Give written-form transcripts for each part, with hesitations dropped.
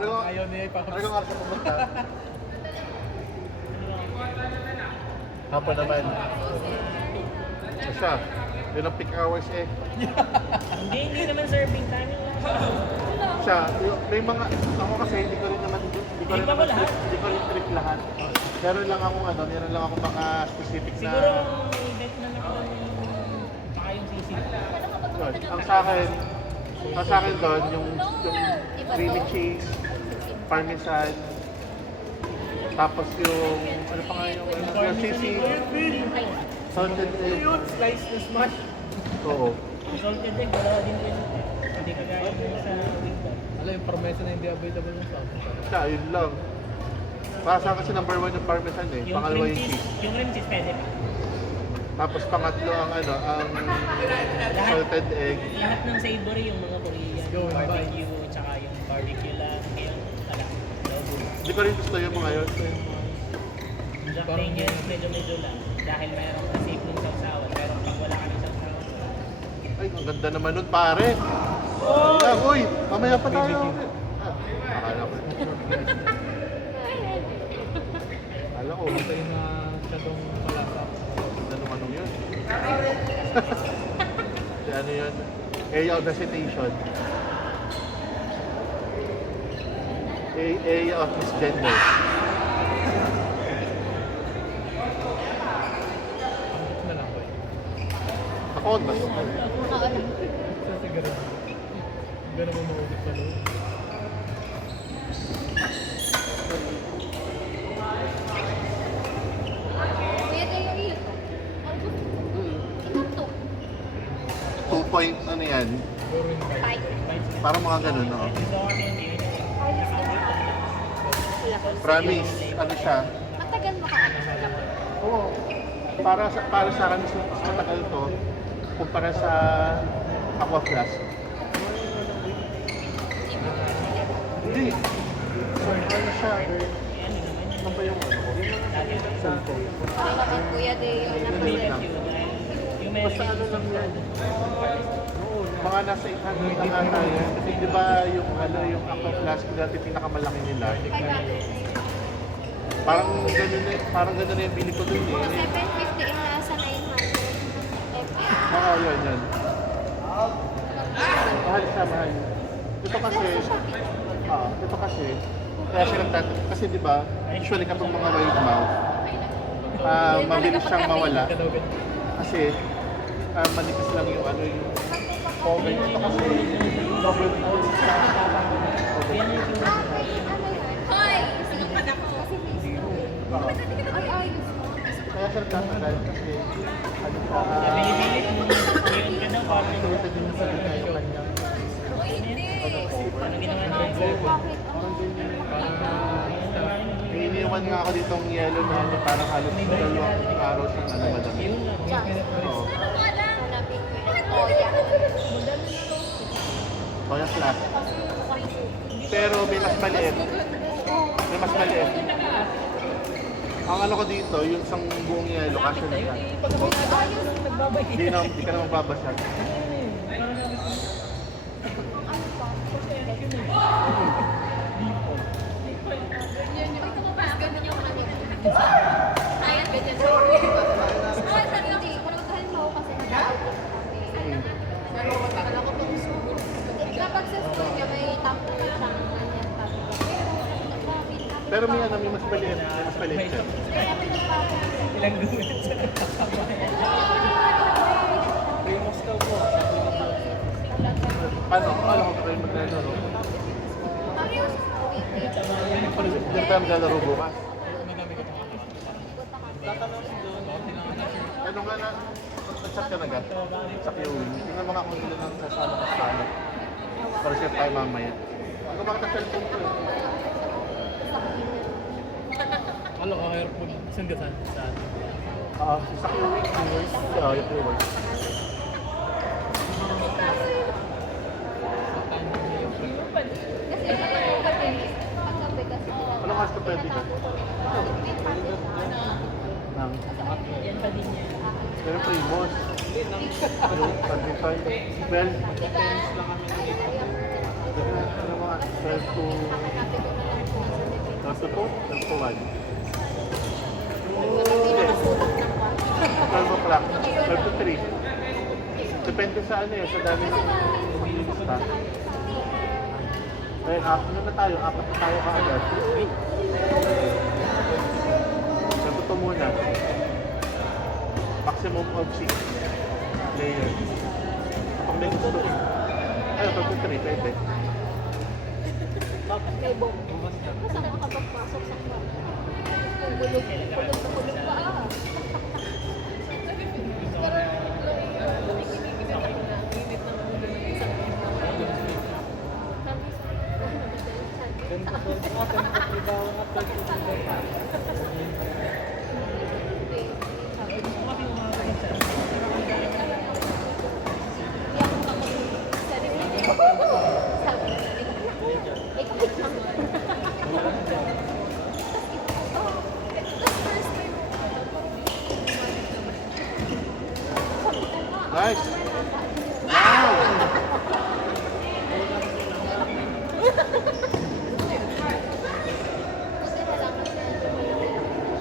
Ayaw niya Ano ipapagod. kung oras na pumunta? Hapon naman. So siya, yun ang peak hours eh. Hindi naman serving time lang. Siya, may mga, ako kasi hindi ko rin naman trip lahat. Meron lang akong meron lang akong mga specific na... Siguro ang event na nakuha baka yung sisig. Yun. Ang sa akin doon, yung creamy cheese, parmesan, tapos yung, ano pa nga yung sisig, salted egg. Slice na smash. Oo. Salted egg, wala din yun. Hindi kagaya mo sa wingdom. Alam yung parmesan na hindi available ng sa akin. Siya, yun lang. Para sa akin kasi number 1 yung parmesan eh. Yung Pangalawa cream yung cheese, cheese. yung cream cheese pwede. Tapos pangatlo ang salted egg. Lahat ng savory, yung mga Korean, Yo, yung barbecue, tsaka yung barbecue lang, yung adobo. Hindi ko rin gusto yung mga yun. Yung Jack Daniels, medyo lang. Dahil mayroong nasave ng sausawan, pero pag wala ka ng sausawan, Ay, ang ganda naman nun pare. Ay, uy, mamaya pa tayo. Akala ko. Akala ko. Matay na siya tong malasa. Anong yun? Si ano yun? Area of Visitation. Area of Misgender. Ang na lang ko eh. Ako, basta. Sa siguro. Gano'n mo maubos sa loob. Kuya Tayo iyo to. Ito. 2 point, ano yan? Siguro yung bite. Parang mga ganun, no? gusto ko kasi hindi yun. Promise, ano siya? Matagal makaano sa lapit. Oo. Para sa akin, mas matagal to kumpara sa Aqua Flask. Hindi. Ano siya? Ano ba yung ano ko? Cellphone. Okay naman Kuya Tayo. Yung Basta ano lang yan. Mga nasa 800 lang ata yan. Kasi di ba yung Aqua Flask dati pinakamalaki nila. 500. Parang ganun na yung bili ko dun eh. 750 yung nasa 900. Oo, yun. Mahal siya, mahal. Ito kasi, kaya siya kasi di ba, usually kapag mga wide mouth, mabilis siyang mawala. Kasi, manipis lang yung yung cover nito kasi, double siya. Hoy! Sinupad ako. Oo. Ay, ayos. Kaya siya nagtatagal kasi, Binibilit mo, yun ka daw parang sulitin din sa kanya yung kanya. O hindi. ano ginawa niya. Bakit? Iniwan nga ako ditong yellow na parang halos 2 araw siyang madami. Oo. Hanapin ko yung Toya. Toya Flask. Pero may mas maliit. May mas maliit. Ang ano ko dito, yung isang buong yellow, kasya na siya. Hindi ka na magbabasag. Ganun yung kanina. Ayan, ganyan. Sorry. Hindi, puntahan mo ako kasi nag-outing kami. Pero matagal ako pang school. Kapag sa school niya, may tampo na siyang ganyan. Pero may may mas maliit. May mas maliit siya. Kaya pinagpapalala. Ilang gulit siya Paano? Paano ko kayo maglalaro? Hindi tayo maglalaro bukas. Ano nga na? Nag-chat ka na agad? Sa Kiwi. Tingnan mo nga kung ilan ang sasama ko sa ano. Para siya tayo mamaya. Ano bakit ang cellphone ko eh? Alo ka airport. Saan ka saan? Saan? Sa Kiwi. Yung Kiwi. Kasi pagkabi kasi. Anong oras ka pwede ka? Nang? Yan pa din yan. Pero primos. Ano? 35? 12? Ano mga 12 to... Hahanapin ko na lang po sa debate. 12 to 2? 12 to 1? Hindi nakasulat ng 12 o'clock. 12 to 3. Depende sa ano yun, sa dami ng umilista. Eh, ano na tayo? 4 na tayo kaagad. 12 to muna. Maximum of 6 players. Kapag may gusto. Ayun, 12 to 3, pwede. May bomb. Basta makapagpasok sa kwarto. Bulog na bulog pa ah. Nice! Wow!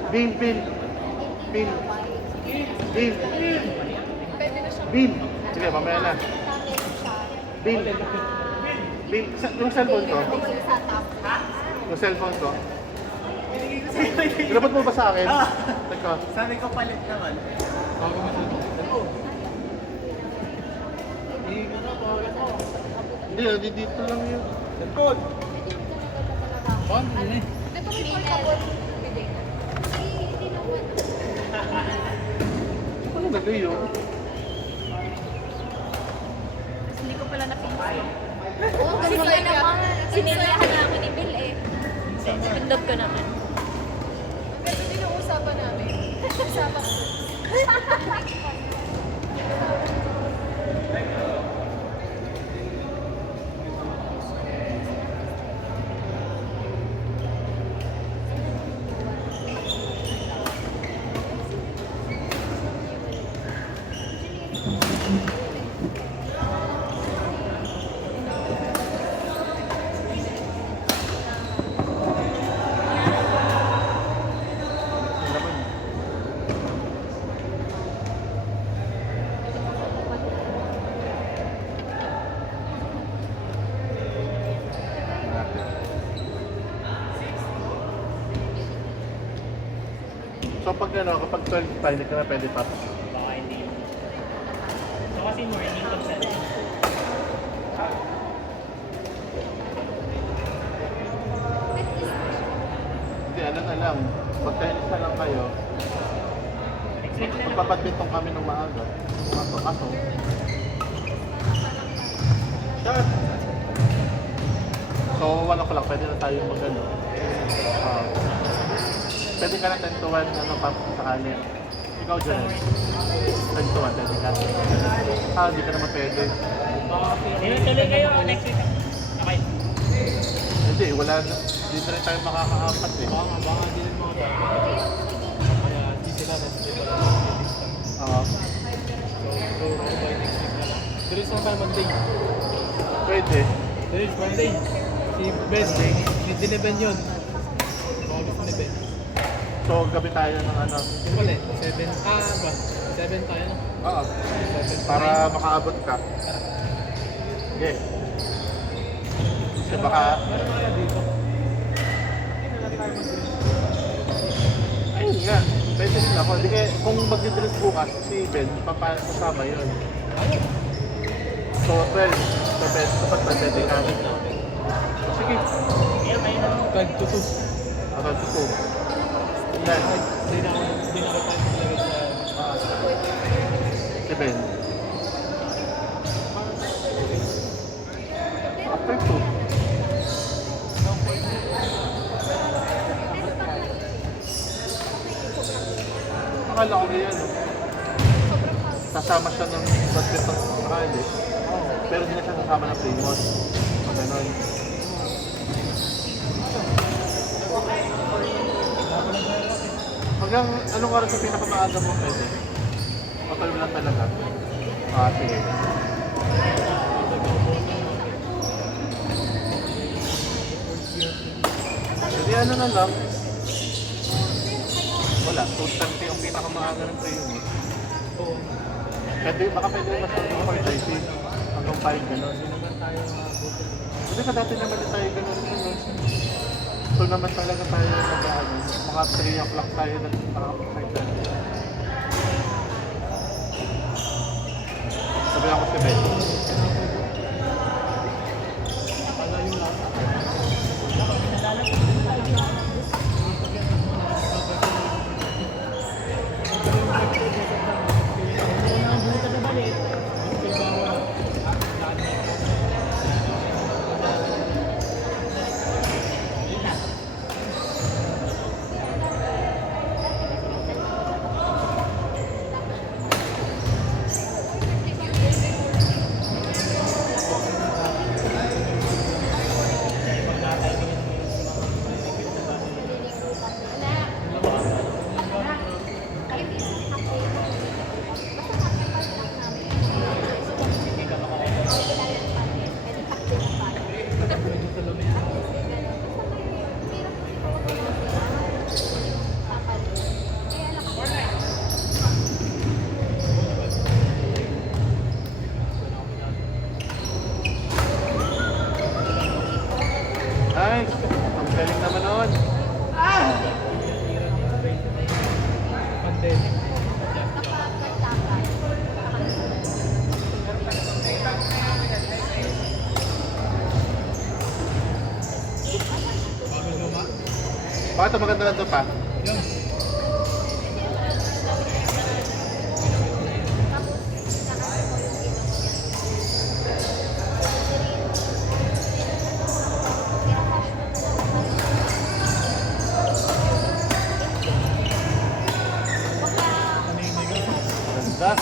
Bin, bin. Bin. Bin. Bin. Sige, mamaya na. Bin. Bin. Yung cellphone ko. Yung cellphone ko. Dapat mo ba sa akin? Teka. Sabi ko palit naman. Bago mo ito. Hindi, dito lang yun. Cellphone. Paano yun eh? Ano nagay yun? Hindi ko pala napinsin. Oo, ganun lang naman. Sinilihan namin ni Bill eh. Pindot ko naman. Pero hindi na usapan namin. Usapan ko. So pag ano, kapag 12 pa, hindi ka na pwede tapos. Baka hindi. So kasi morning consent. Hindi, ano na lang. Pag tennis na lang kayo, Next week na lang. magpapabitong kami ng maaga. Kaso. Shot! So, 1 o'clock, pwede na tayo mag-ano. Pwede ka na 10 to 1, ano, papos sakali. Ikaw dyan. 10 to 1, pwede ka. Hindi ka naman pwede. Hindi, tuloy kayo next week. Okay. Hindi, wala na. Hindi na rin tayo makakaapat eh. Baka hindi rin mga dapat. Kaya hindi sila na sila pala. Oo. So, by next week na lang. There is naman Monday. Pwede. There is Monday. Si Ben, si Dineven yun. Mga gusto ni Ben. So, gabi tayo ng ano. Yung pala eh, 7, ba? 7 tayo no? Oo. 7 Para makaabot ka. Sige. Kasi baka, Meron kaya dito. ayun nga. Pwede sila ako. Hindi kaya, kung mag-dress bukas, si Ben, papasama yun. So, 12. So, Ben, dapat pwede ka. Sige. Sige, kayo na. 5 to 2. Ako, tuto. Yan. Hindi na ako tayo maglagay sa... Si Ben. After 2. Akala ko na yan. Sasama siya ng badminton sa sakali. Pero hindi na siya sasama ng Playmore. Ganon. Hanggang anong oras sa pinakamaaga mo pwede? O 12 lang talaga? Sige. ano na lang. Wala, 2:30 yung pinakamaaga ng training. Oo. Pwede, baka pwede mas hanggang 4:30. Hanggang 5 gano'n. Hindi naman tayo mabuti. Hindi ka dati naman tayo gano'n yun. So naman talaga tayo nag-ano, mga 3 o'clock tayo nag-5:30. Sabi ako si Ben. Palayo lang. Ay, ang galing naman nun. Pandemic. Bago luma. Bakit ang maganda nito pa? Yun. Ganda.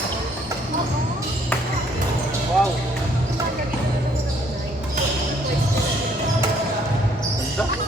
Wow. Ganda.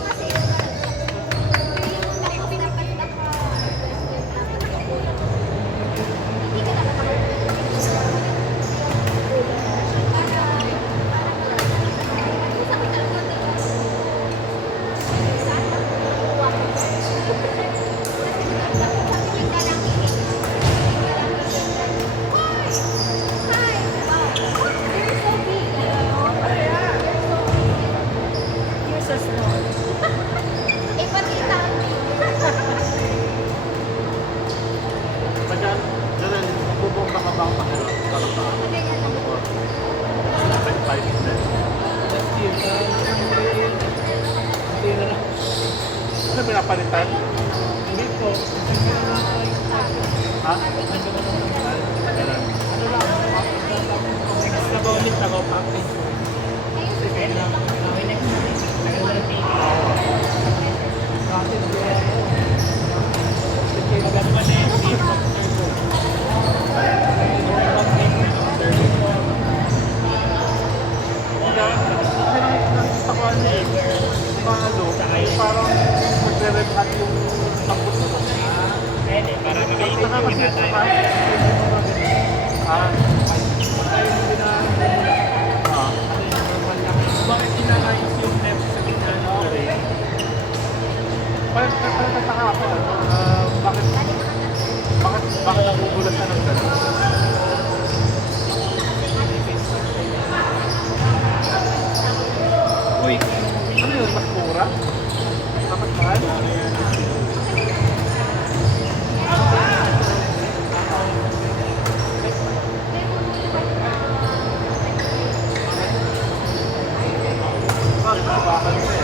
Pagyan, dyan, bubong ka ba ang pagkala? Parang sa ano? 5 minutes. Last year, hindi na lang. Ano pinapalitan? Hindi po. Hindi na lang tayo. Ha? Nandun na lang. Kailan? Ano lang, extra ba ulit ako, package. Okay lang. Okay, next natin. Tagal na ng TV. Package ko ako. Sige, maganda na yung team of turbo. Nakikita ko ano eh. Paano? Parang magre-red hat yung tapos mo. Pwede, para magay Basta nga kasi tayo. Ah, Bakit inayos yung left sa gitna ng terrain? parang nagtataka ako. Bakit nagugulat na ng gano'n? Uy, ano yun? Mas mura? Mas mahal? Bakit? Bakit?